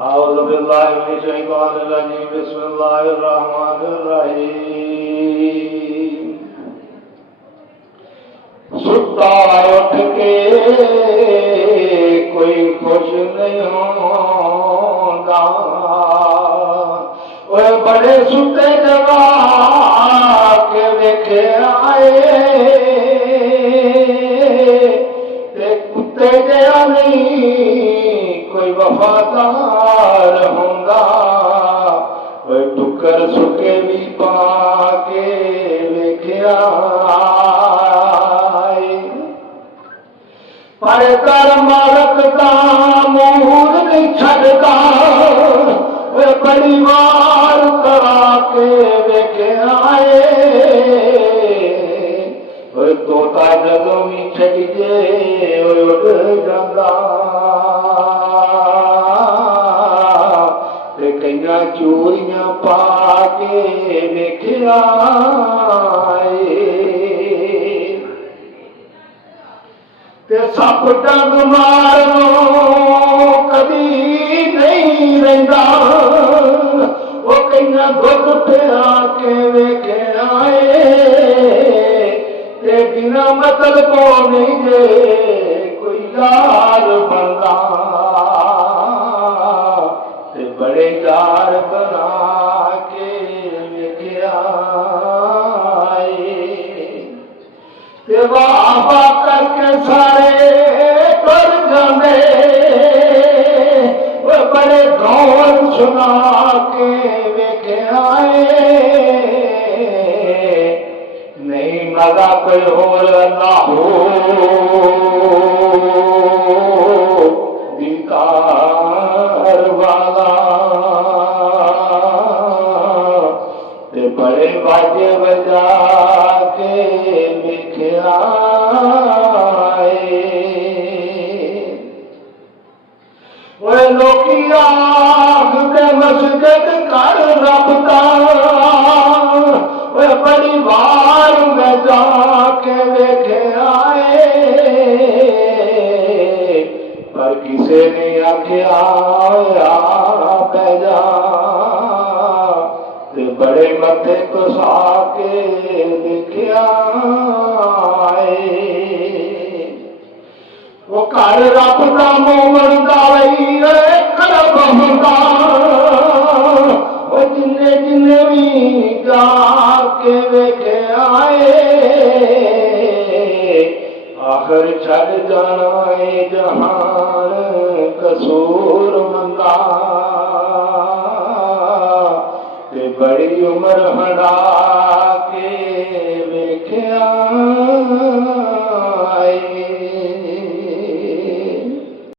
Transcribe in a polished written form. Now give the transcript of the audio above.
औज़ु बिल्लाहि मिनश शैतानिर रजीम बिस्मिल्लाहिर रहमानिर रहीम। सुता उठ के कोई खुश नहीं होंदा, ओए बड़े सुते जगा के वेखे आए ते कुत्ते जिहा नहीं कोई वफादार होंदा, ओए टुकर सुके भी पा के वेख्या पर कर मालक दा मूर नहीं छड़दा, परिवार करा के वेखे आए तोता जदों भी छड़िए उड़ जांदा ते कईयां चोरियां पा के वेखे आए ते सप डंग मारो कदी नहीं रहिंदा, वो कईयां दुख पिया के वेखे आए ते बिना मतलब नहीं जे कोई यार बनदा ते बड़े यार बना के वेखे आए ते वाह वाह करके सारे कर जाने, वो बड़े गौर सुना के वेखे आए नहीं मजा कोई होर ना हो दीदार वाला ते बड़े बाजे बजा के वेखे आए ओए लोकी आखदे मस्जिद कर रब दा, ओए परिवार में जाके वेखे आए पर किसे ने आख्या पै जा ते बड़े मथे कसा के वेख्या आए वो घर रब दा मोमन दा करब हुंदा, वो जिन्ने जिन्ने भी जाके वेखे आए आखिर छड़ जाना है जहान कसूर मंदा ते बड़ी उम्र हड़ा के वेख्या